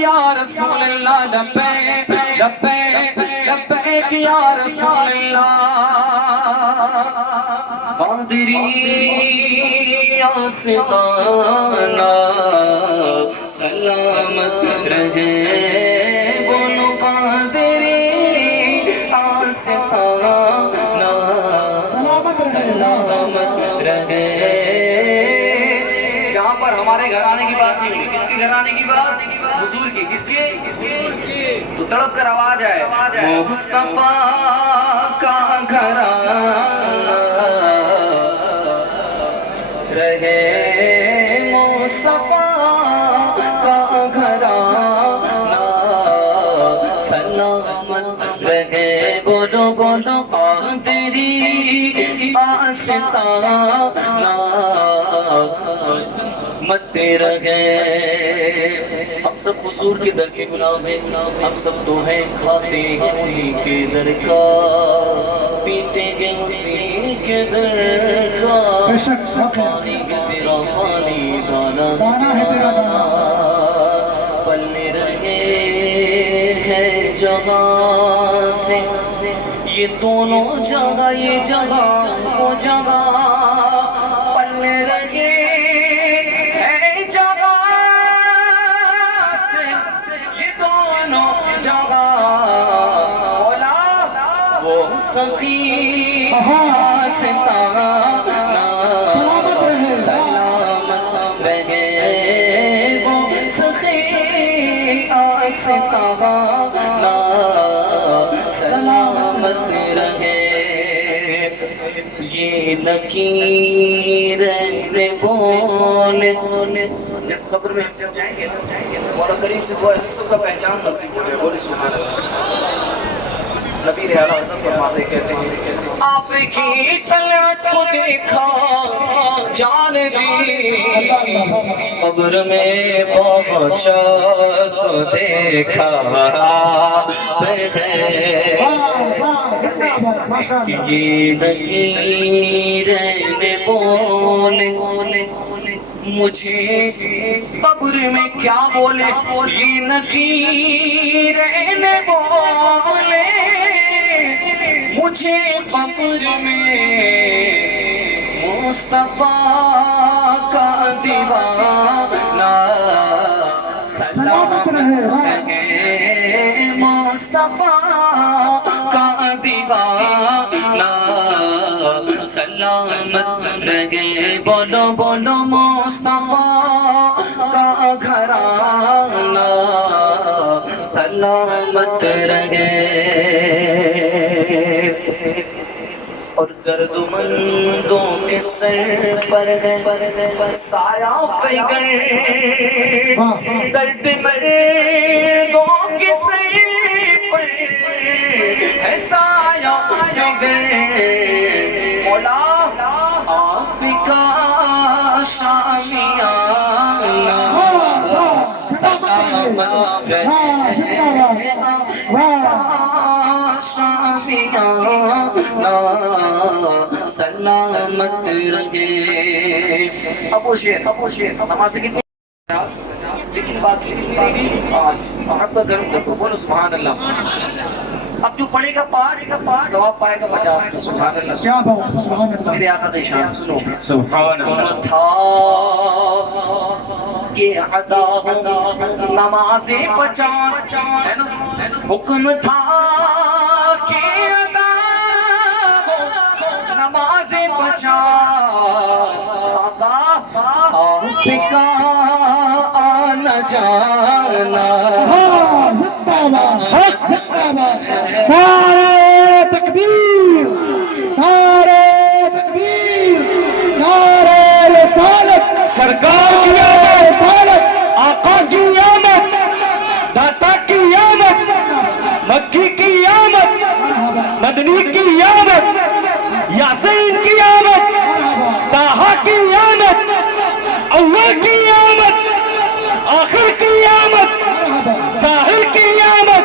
یا رسول اللہ لبیک لبیک لبیک یا رسول اللہ قادری آستانہ سلامت رہے بولو قادری آستانہ سلامت رہے یہاں پر ہمارے گھر آنے کی بات نہیں ہوئی کس کے گھر آنے کی بات حضور کی کس کی تو تڑپ کر آواز آئے مصطفیٰ کا گھر رہے مصطفیٰ کا گھرانہ سلامت رہے بولو بولو قادری آستانہ مت رہے ہم سب حضور کے در کے غلام ہیں ہم سب تو ہیں کھاتے ہیں انہی کے در کا پیتے ہیں اسی کے در کا پانی ہے تیرا پانی دانا ہے تیرا دانا پلنے رہے ہیں جگہ سے یہ دونوں جگہ یہ جگہ وہ جگہ پلنے رہے سخی آستانہ سلامت رہے وہ سخی آستانہ سلامت رہے یہ لکیر نے بولے جب قبر میں ہم جب جائیں گے مولا کریم سے ہم سب کا پہچان نصیب ہو جائے بولی سبحان اللہ نبی رحلہ حسن فرماتے کہتے ہیں آپ کی طلعت کو دیکھا جان دی قبر میں پہنچا تو دیکھا یہ نکیر نے بولے مجھے قبر میں کیا بولے یہ نکیر نے بولے مجھے قبر میں مصطفیٰ کا دیوانہ سلامت رہے مصطفیٰ کا دیوانہ سلامت رہے بولو بولو مصطفیٰ کا گھرانہ سلامت رہے اور درد مندوں کے سر پر ہے سایہ فگر درد مندوں کے سر پر ہے سایہ فگر مولا آپ کا شامیانہ سلامت رہے شامیانہ سلامت رہے ابو شیر نماز کتنی لیکن باقی کتنی رہے گی 5 رب کا گرم رکھو بولو سبحان اللہ اب جو پڑھے گا ثواب پائے گا 50 کا سبحان اللہ کیا بات سبحان اللہ میرے آقا کا شان سنو سبحان اللہ تھا کہ ادا نماز 50 ہے نا حکم تھا کہ ادا نماز 50 آپ کا آنا جانا نعرہ تکبیر نعرہ تکبیر نعرہ رسالت سرکار کی آمد رسالت آقا کی آمد داتا کی آمد مکی کی آمد مدنی کی آمد یاسین کی آمد طٰہٰ کی آمد اول کی آمد آخر کی آمد ظاہر کی آمد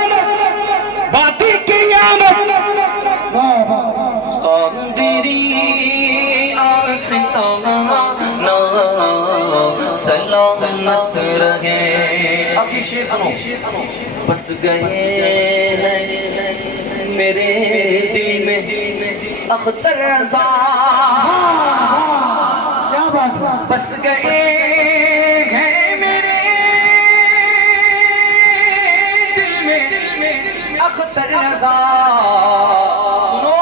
باطن کی آمد قادری آستانہ سلامت رہے. اب یہ شعر سنو. بس گئے ہیں میرے دل میں اختر رضا. کیا بات ہے. بس گئے ہیں میرے دل میں اختر رضا. سنو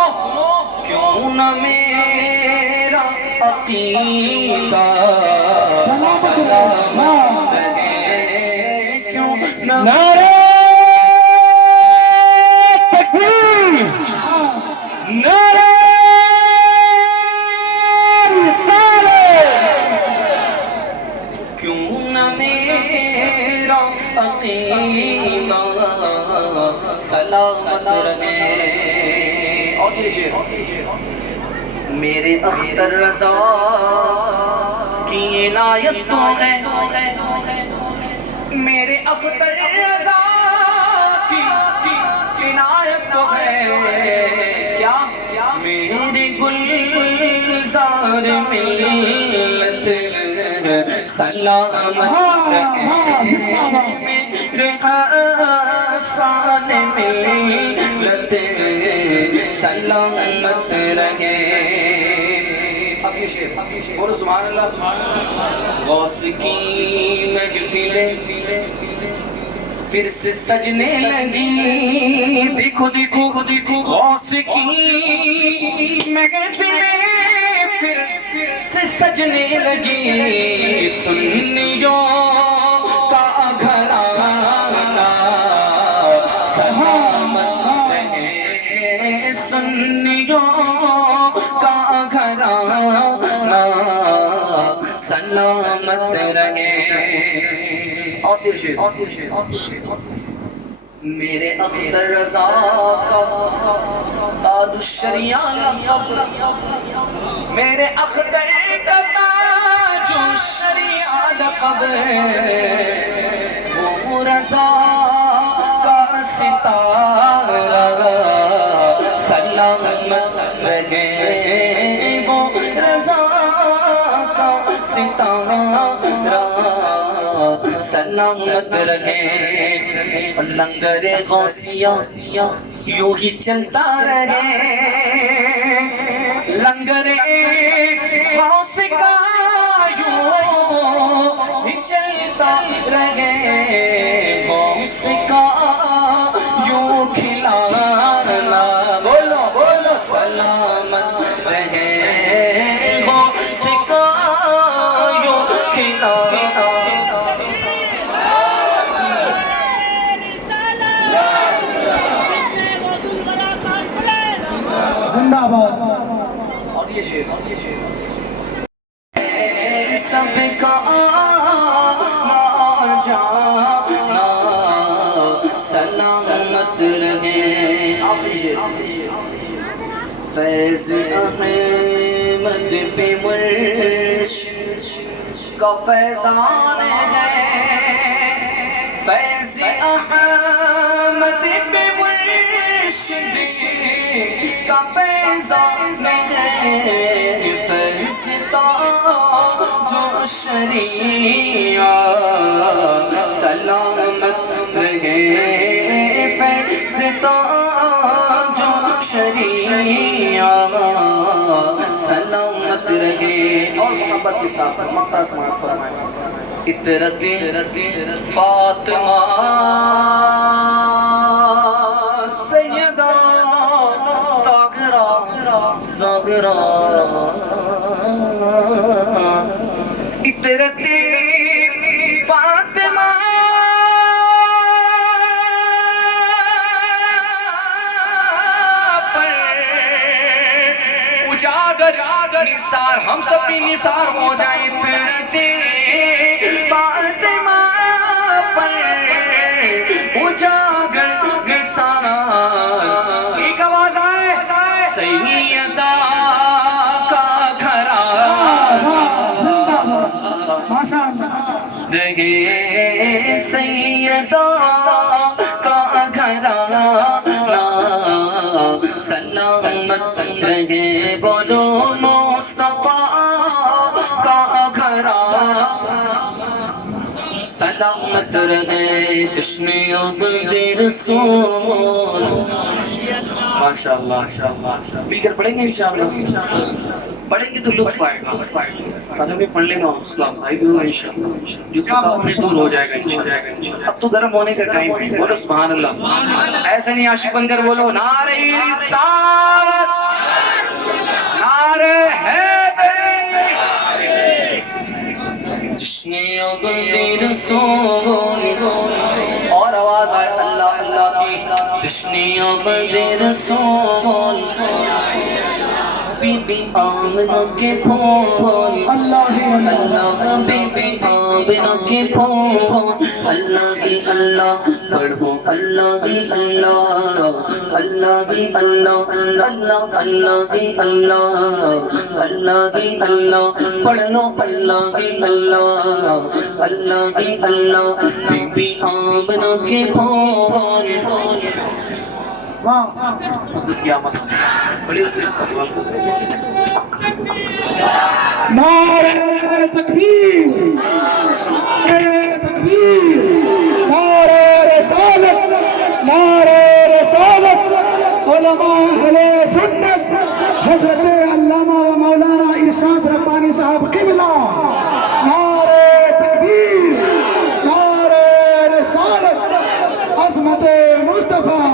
کیوں نہ میرا عقیدہ سلامت رہے. کیوں نہ نعرہ تکبیر. نعرہ رسالت. کیوں نہ میرا عقیدہ سلامت رہے. اور یہ شعر. میرے اختر رضا کی عنایت تو ہے. میرے اختر رضا کی عنایت تو ہے. کیا میرے گلزار ملت سلامت رہے. میرے حسان ملت سلامت رہے. اب یہ شعر. بولو سبحان اللہ. غوث کی محفلیں پھر سے سجنے لگی. دیکھو دیکھو دیکھو غوث کی محفلیں پھر سے سجنے لگی. سنیوں کا گھرانہ سلامت رہے. سنیوں کا گھرانہ سلامت رہے. اور یہ شعر. میرے اختر رضا کا تاج الشریعہ لقب. میرے اختر کا تاج الشریعہ لقب. وہ رضا کا ستارہ سلامت رہے. وہ رضا کا ستارہ سلامت رہے. لنگر غوثیہ یوں ہی چلتا رہے. لنگر غوث کا یوں ہی چلتا رہے. غوث کا یوں کھلانا. بولو بولو سلامت رہے. غوث کا یوں کھلانا. زندہ باد. اور یہ شعر. سب کا مار جانا سلامت رہے. آخری شعر. فیض احمد پہ مرشد کا فیضان ہے. فیض احمد پہ مرشد کا فیضان ہے. فیضتا جو شریعہ سلامت رہے. فیضتا جو شریعہ سلامت رہے. اور محبت کے ساتھ مقطع سماعت فرمائیں. اطرت فاطمہ سیدہ طاہرہ زہرا. اطرت فاطمہ اجاگر نثار. ہم سب بھی نثار ہو جائیں. اطرت فاطمہ پر اجاگر نثار. ایک آواز آئے. سیدہ کا گھرانہ رہے. سیدہ کا گھرانہ سلامت رہے. بولو مصطفیٰ کا گھرانہ سلامت رہے جشن عبد رسول. ماشاءاللہ مل کر پڑھیں گے انشاءاللہ. پڑھیں گے تو لطف آئے گا. اگر میں پڑھ لیں گا اسلام صاحب بھی ہوگا انشاءاللہ. جو تھکاوٹ دور ہو جائے گا انشاءاللہ. اب تو گرم ہونے کا ٹائم ہے. بولو سبحان اللہ. ایسے نہیں عاشق بن کر بولو نعرہ رسالت نعرہ حیدری. جشن عبد رسول اور آواز آئے اللہ اللہ کی. جشن عبد رسول بی بی آمنہ کے پھول. اللہ اللہ بی بی آمنہ کے پھول. اللہ ہی اللہ پڑھو اللہ ہی اللہ. اللہ ہی اللہ اللہ اللہ ہی اللہ. اللہ ہی اللہ پڑھ لو اللہ ہی اللہ. اللہ ہی اللہ بی بی آمنہ کے پھول. واہ حضرت قیامت بڑی ہوتی ہے اس کا دعا کو. نعرہ تکبیر نعرہ تکبیر نعرہ رسالت نعرہ رسالت. علماء اہل سنت حضرت علامہ و مولانا ارشاد ربانی صاحب قبلہ. نعرہ تکبیر نعرہ رسالت. عظمت مصطفیٰ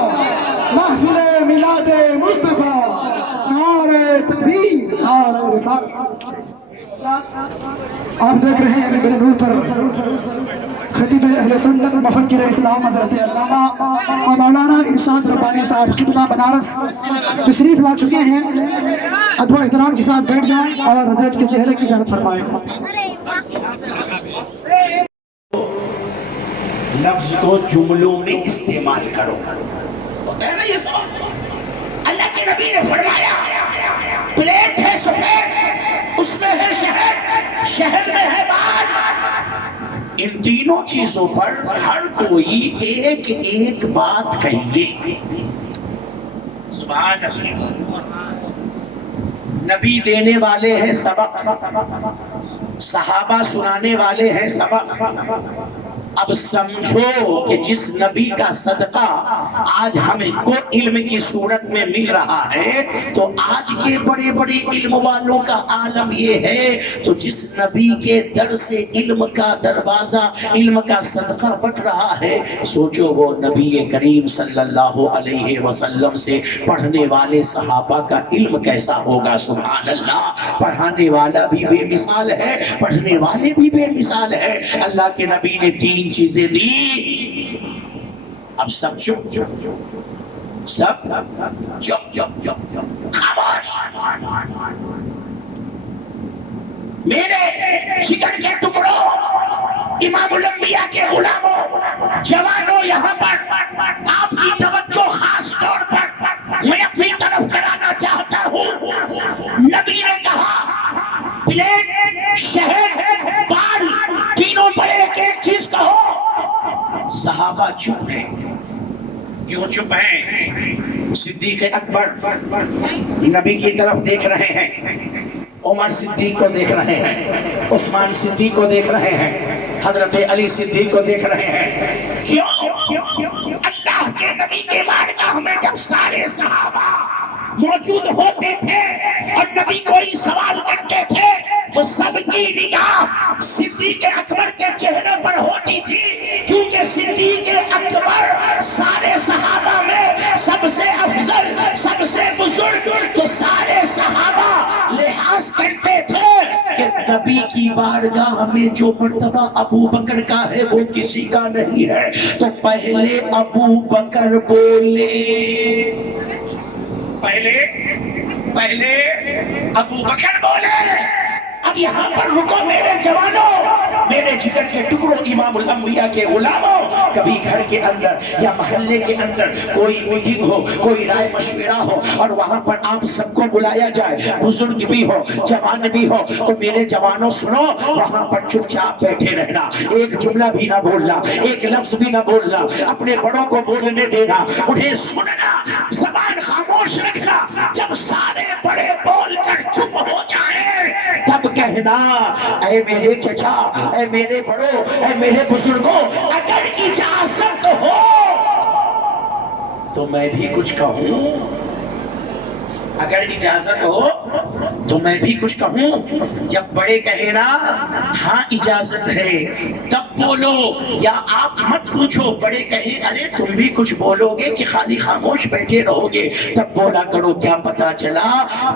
محفل میلاد مصطفیٰ. نعرہ تکبیر نعرہ رسالت. آپ دیکھ رہے ہیں ممبر نور پر خطیب اہل سنت مفکر اسلام حضرت علامہ اور مولانا ارشاد ربانی صاحب قبلہ بنارس تشریف لا چکے ہیں. ادب و احترام کے ساتھ بیٹھ جائیں اور حضرت کے چہرے کی زیارت فرمائیں. لفظ کو جملوں میں استعمال کرو. ہوتا ہے نا یہ سب. اللہ کے نبی نے فرمایا پلیٹ ہے سفید اس میں ہے شہد شہد میں ہے بال. ان تینوں چیزوں پر ہر کوئی ایک ایک بات کہیے. سبحان اللہ. نبی دینے والے ہیں سبق, صحابہ سنانے والے ہیں سبق. اب سمجھو کہ جس نبی کا صدقہ آج ہمیں کو علم کی صورت میں مل رہا ہے تو آج کے بڑے بڑے علم والوں کا عالم یہ ہے. تو جس نبی کے در سے علم کا دروازہ علم کا صدقہ بٹ رہا ہے سوچو وہ نبی کریم صلی اللہ علیہ وسلم سے پڑھنے والے صحابہ کا علم کیسا ہوگا. سبحان اللہ. پڑھانے والا بھی بے مثال ہے پڑھنے والے بھی بے مثال ہے. اللہ کے نبی نے تین چیزیں دی. اب سب چپ سب چپ خاموش. میرے جگر کے ٹکڑوں امام الانبیاء کے غلاموں جوانوں یہاں پر آپ کی توجہ خاص طور پر میں اپنی طرف کرانا چاہتا ہوں. نبی نے کہا پلیٹ شہد بال تینوں پر ایک ایک چیز کہو. صحابہ چپ ہیں. کیوں چپ ہیں؟ صدیق اکبر نبی کی طرف دیکھ رہے ہیں. عمر صدیق کو دیکھ رہے ہیں. عثمان صدیق کو دیکھ رہے ہیں. حضرت علی صدیق کو دیکھ رہے ہیں. کیوں؟ اللہ کے نبی کے بارگاہ میں جب سارے صحابہ موجود ہوتے تھے اور نبی کوئی سوال کرتے تھے تو سب کی نگاہ صدیق اکبر کے چہرے پر ہوتی تھی کیونکہ صدیق اکبر سارے صحابہ میں سب سے افضل سب سے بزرگ. تو سارے صحابہ لحاظ کرتے تھے کہ نبی کی بارگاہ میں جو مرتبہ ابو بکر کا ہے وہ کسی کا نہیں ہے. تو پہلے ابو بکر بولے. پہلے ابو بکر بولے. اب یہاں پر رکو میرے جوانوں میرے جگر کے ٹکڑوں امام الانبیاء کے غلاموں. کبھی گھر کے اندر یا محلے کے اندر کوئی میٹنگ ہو کوئی رائے مشورہ ہو اور وہاں پر آپ سب کو بلایا جائے بزرگ بھی ہو جوان بھی ہو تو میرے جوانوں سنو وہاں پر چپ چاپ بیٹھے رہنا. ایک جملہ بھی نہ بولنا ایک لفظ بھی نہ بولنا. اپنے بڑوں کو بولنے دینا انہیں سننا زبان خاموش رکھنا. جب سارے بڑے بول کر چپ ہو جائیں تب کہنا اے میرے چچا، اے میرے بڑوں، اے میرے بزرگوں، اگر اجازت ہو تو میں بھی کچھ کہوں، اگر اجازت ہو تو میں بھی کچھ کہوں۔ جب بڑے کہے نا ہاں اجازت ہے تب بولو، یا آپ مت پوچھو، بڑے کہیں ارے تم بھی کچھ بولو گے کہ خالی خاموش بیٹھے رہو گے، تب بولا کرو، کیا پتا چلا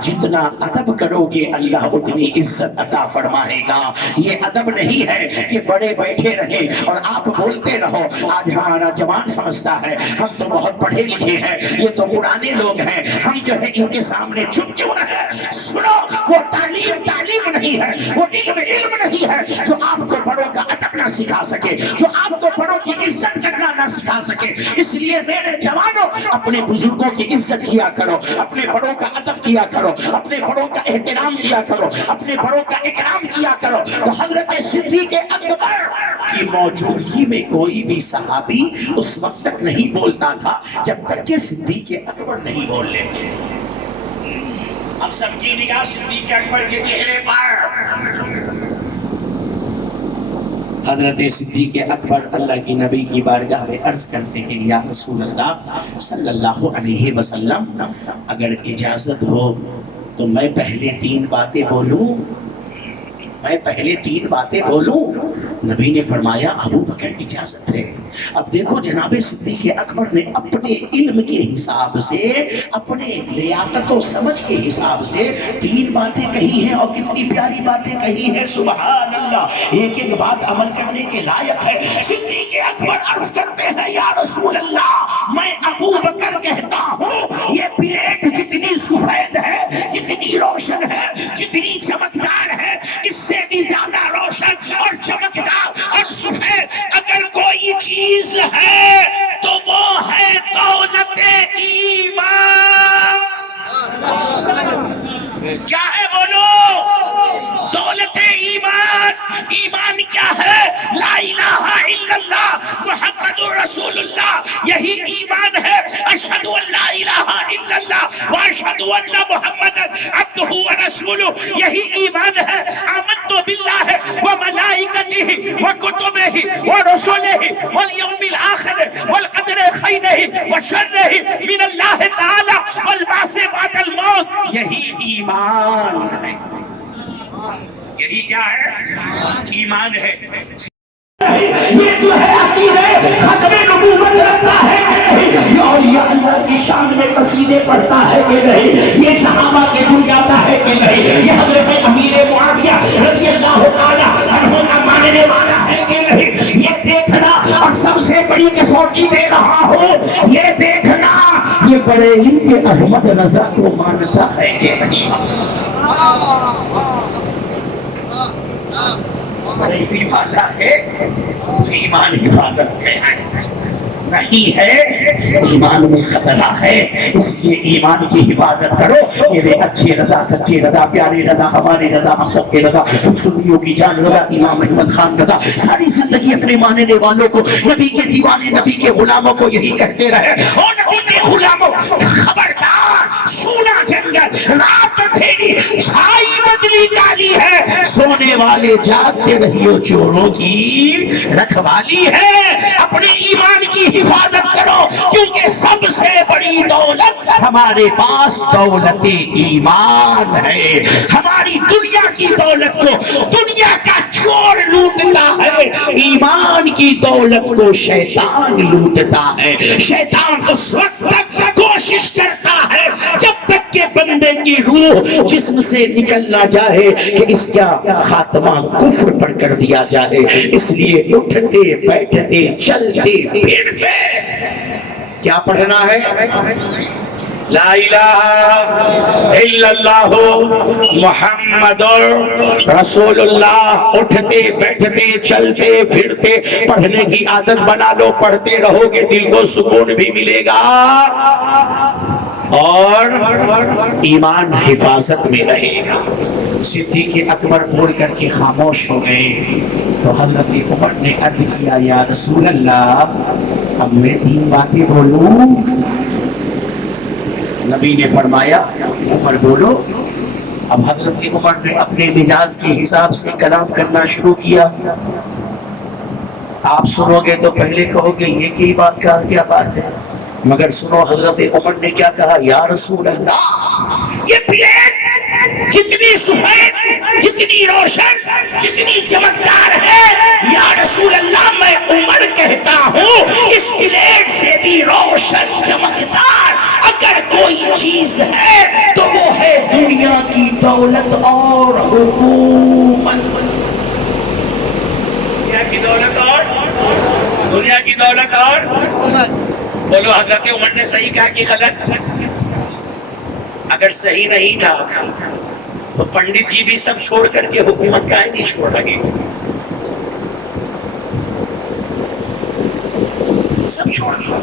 جتنا ادب کرو گے اللہ اتنی عزت عطا فرمائے گا۔ یہ ادب نہیں ہے کہ بڑے بیٹھے رہے اور آپ بولتے رہو۔ آج ہمارا جوان سمجھتا ہے ہم تو بہت پڑھے لکھے ہیں، یہ تو پرانے لوگ ہیں، ہم جو ہے ان کے سامنے چپ کیوں رہے۔ سنو، وہ تعلیم نہیں ہے، وہ علم نہیں ہے جو آپ کو بڑوں کا ادب نہ سکھا سکے، جو آپ کو بڑوں کی عزت کرنا نہ سکھا سکے۔ اس لیے میرے جوانوں، اپنے بزرگوں کی عزت کیا کرو، اپنے بڑوں کا ادب کیا کرو، اپنے بڑوں کا احترام کیا کرو، اپنے بڑوں کا اکرام کیا کرو۔ تو حضرت صدیق اکبر کی موجودگی میں کوئی بھی صحابی اس وقت تک نہیں بولتا تھا جب تک کہ صدیق اکبر نہیں بول لیتے۔ اب سب کی نگاہ صدیق اکبر کے چہرے پر۔ حضرت صدیق اکبر اللہ کی نبی کی بارگاہ میں عرض کرتے ہیں، یا رسول اللہ صلی اللہ علیہ وسلم، اگر اجازت ہو تو میں پہلے 3 باتیں بولوں، میں پہلے 3 باتیں بولوں۔ نبی نے فرمایا ابو بکر اجازت ہے۔ اب دیکھو جناب صدیق اکبر نے اپنے علم کے حساب سے، اپنے لیاقت و سمجھ کے حساب سے 3 باتیں کہی ہیں، اور کتنی پیاری باتیں کہی ہیں، سبحان اللہ، ایک ایک بات عمل کرنے کے لائق ہے۔ صدیق اکبر عرض کرتے ہیں، یا رسول اللہ میں ابو بکر کہتا ہوں یہ پلیٹ جتنی سفید ہے، جتنی روشن ہے، جتنی چمکدار ہے، اس سے بھی زیادہ روشن اور چمکدار اور سفید اگر کوئی چیز ہے تو وہ ہے دولت ایمان۔ کیا ہے بولو؟ دولت ایمان۔ ایمان کیا ہے؟ لا الہ الا اللہ محمد رسول اللہ، یہی ایمان ہے۔ اشہد ان لا الہ الا اللہ واشہد ان محمد عبدہ ورسولہ، یہی ایمان ہے۔ آمنت باللہ وملائکتہ وکتبہ ورسلہ والیوم الآخر والقدر خیرہ وشرہ من اللہ تعالی والبعث بعد الموت، یہی ایمان ہے۔ یہی کیا ہے؟ ایمان ہے۔ یہ جو ہے عقیدہ ختم نبوت رکھتا ہے کہ نہیں، یہ اولیاء اللہ کی شان میں قصیدے پڑھتا ہے کہ نہیں، یہ صحابہ کے گن گاتا ہے کہ نہیں، یہ حضرت امیر معاویہ رضی اللہ تعالی عنہ کا ماننے والا ہے کہ نہیں، یہ دیکھنا، اور سب سے بڑی کسوٹی دے رہا ہوں، یہ دیکھنا یہ بریلی کے احمد رضا کو مانتا ہے کہ نہیں۔ بریلی والا ہے تو ایمان حفاظت میں نہیں ہے، ایمان میں خطرہ ہے، اس لیے ایمان کی حفاظت کرو۔ میرے اچھے رضا، سچے رضا، پیارے رضا، ہمارے رضا، ہم سب کے رضا، ہم سنیوں کی جان رضا، امام احمد خان رضا ساری زندگی اپنے ماننے والوں کو، نبی کے دیوانے، نبی کے غلاموں کو یہی کہتے رہے، اور نبی کے غلاموں خبردار، سونا جنگل، رات اندھیری، چھائی بدلی کالی ہے، سونے والے جاگتے رہیو، چوروں کی رکھوالی ہے۔ اپنے ایمان کی حفاظت کرو، کیونکہ سب سے بڑی دولت ہمارے پاس دولت ایمان ہے۔ ہماری دنیا کی دولت کو دنیا کا چور لوٹتا ہے، ایمان کی دولت کو شیطان لوٹتا ہے۔ شیطان اس وقت تک کوشش کرتا ہے جب تک کہ بندے کی روح جسم سے نکل نہ جائے کہ اس کا خاتمہ کفر پر کر دیا جائے۔ اس لیے اٹھتے بیٹھتے چلتے پھرتے کیا پڑھنا ہے؟ لا الہ الا اللہ محمد رسول اللہ۔ اٹھتے بیٹھتے چلتے پھرتے پڑھنے کی عادت بنا لو، پڑھتے رہو گے دل کو سکون بھی ملے گا اور ایمان حفاظت میں رہے گا۔ صدیق اکبر بول کر کے خاموش ہو گئے تو حضرت عمر نے عرض کیا، یا رسول اللہ اب میں 3 باتیں بولوں؟ نبی نے فرمایا عمر بولو۔ اب حضرت عمر نے اپنے مزاج کے حساب سے کلام کرنا شروع کیا. آپ سنو گے تو پہلے کہو گے یہ کی بات کہا، کیا بات ہے، مگر سنو حضرت عمر نے کیا کہا. یا رسول اللہ، یہ پلیٹ جتنی سفید، جتنی روشن، جتنی چمکدار ہے، یا رسول اللہ میں عمر کہتا ہوں اس پلیٹ سے بھی روشن چمکدار اگر کوئی چیز ہے تو وہ ہے دنیا کی دولت اور حکومت. دنیا کی دولت اور دنیا کی دولت اور بولو حضرت عمر نے صحیح کہا کہ غلط؟ اگر صحیح نہیں تھا تو پنڈت جی بھی سب چھوڑ کر کے حکومت کا ہی نہیں چھوڑ لگے، سب چھوڑ دیا،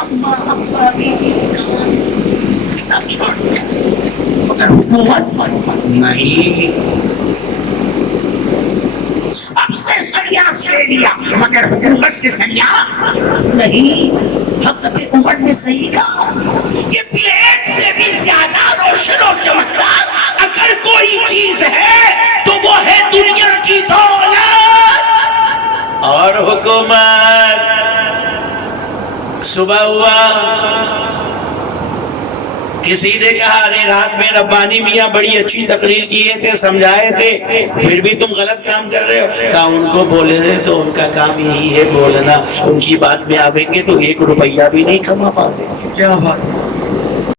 اما ابا بیوی سب چھوڑ دیا، مگر حکومت نہیں. سب سے سنیاس لے لیا مگر حکومت سے سنیاس نہیں. حضرت عمر نے صحیح کہا، یہ پلیٹ سے بھی زیادہ روشن اور چمکدار اگر کوئی چیز ہے تو وہ ہے دنیا کی دولت اور حکومت. صبح ہوا، کسی نے کہا ارے رات میں ربانی میاں بڑی اچھی تقریر کیے تھے، سمجھائے تھے، پھر بھی تم غلط کام کر رہے ہو. کہا ان کو بولے تھے تو ان کا کام یہی ہے بولنا، ان کی بات میں آویں گے تو 1 روپیہ بھی نہیں کما پاتے. کیا بات ہے.